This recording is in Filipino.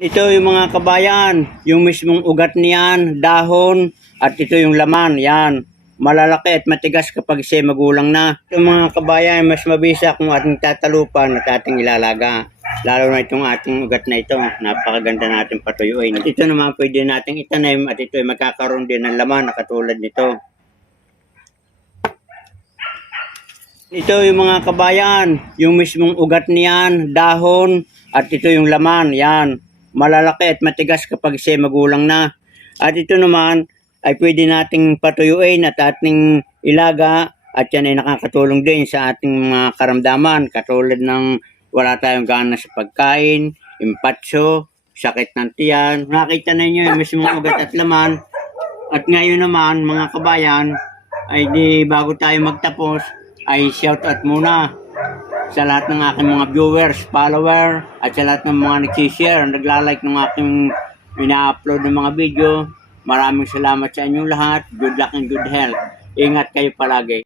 Ito yung mga kabayan, yung mismong ugat niyan, dahon, at ito yung laman, yan. Malalaki at matigas kapag siya magulang na. Itong mga kabayan, mas mabisa kung ating tatalupan at ating ilalaga. Lalo na itong ating ugat na ito, napakaganda natin patuyuin. At ito naman pwede nating itanim at ito ay magkakaroon din ng laman na katulad nito. Ito yung mga kabayan, yung mismong ugat niyan, dahon, at ito yung laman, yan. Malalaki at matigas kapag siya magulang na. At ito naman ay pwede nating patuyuin at ating ilaga at yan ay nakakatulong din sa ating mga karamdaman katulad ng wala tayong gana sa pagkain, impatso, sakit ng tiyan. Nakita ninyo yung mismong ugat at laman. At ngayon naman mga kabayan ay di bago tayo magtapos ay shout out muna sa lahat ng aking mga viewers, follower, at sa lahat ng mga nagsishare, naglalike ng aking ina-upload ng mga video. Maraming salamat sa inyong lahat. Good luck and good health. Ingat kayo palagi.